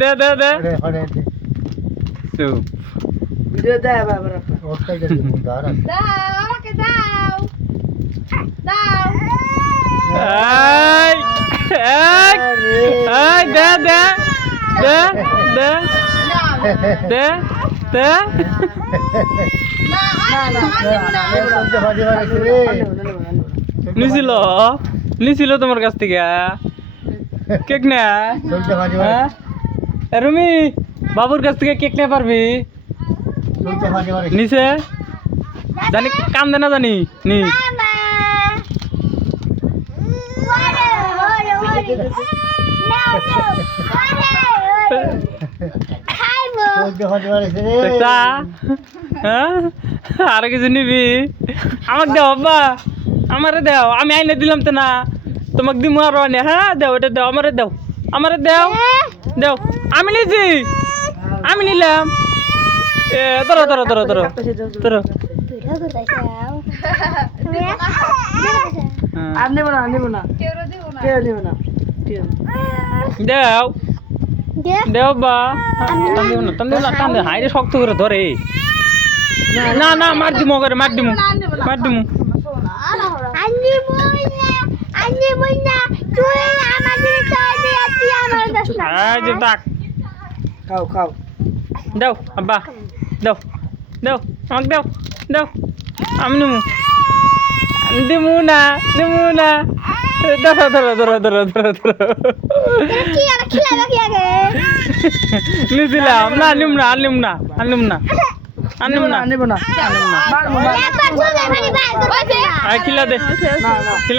দে দে দে চুপ ভিডিও দেয় বাবা আমাকে দাও দাও এই এই দে দে দে দে দে দে নিছিল নিছিল তোমার কাছ থেকে কেক না রুমি বাবুর কাছ থেকে কেক নিয়ে পারবি নিচে জানি কাম দে না জানি নি চা হ্যাঁ আর কিছু নিবি আমাকে দেও আব্বা আমারে দেও আমি আইনে দিলাম তো না তোমাকে দিমু আর হ্যাঁ দেও এটা দেও আমারে দেও আমারে দেও দেও আমি নিছি আমি নিলাম এ ধরো ধরো ধরো ধরো ধরো আর নেব না নেব না কেউ দেব না কেউ নেব না দেও দেও বা টান দেব না টান দে হাইরে শক্ত করে ধরে না না মার দিমু করে মার দিমু মার দিমু এই যে ডাক খাও খাও দাও আব্বা দাও দাও আমাকে দাও দাও আমি নেবো দিমু না ধরো ধরো ধরো ধরো ধরো ধরো নিয়েছিলাম না আনিম না আনিম না আনিম না আনিম না নেব না আনিম না মারবো খিলা দে না না খিলা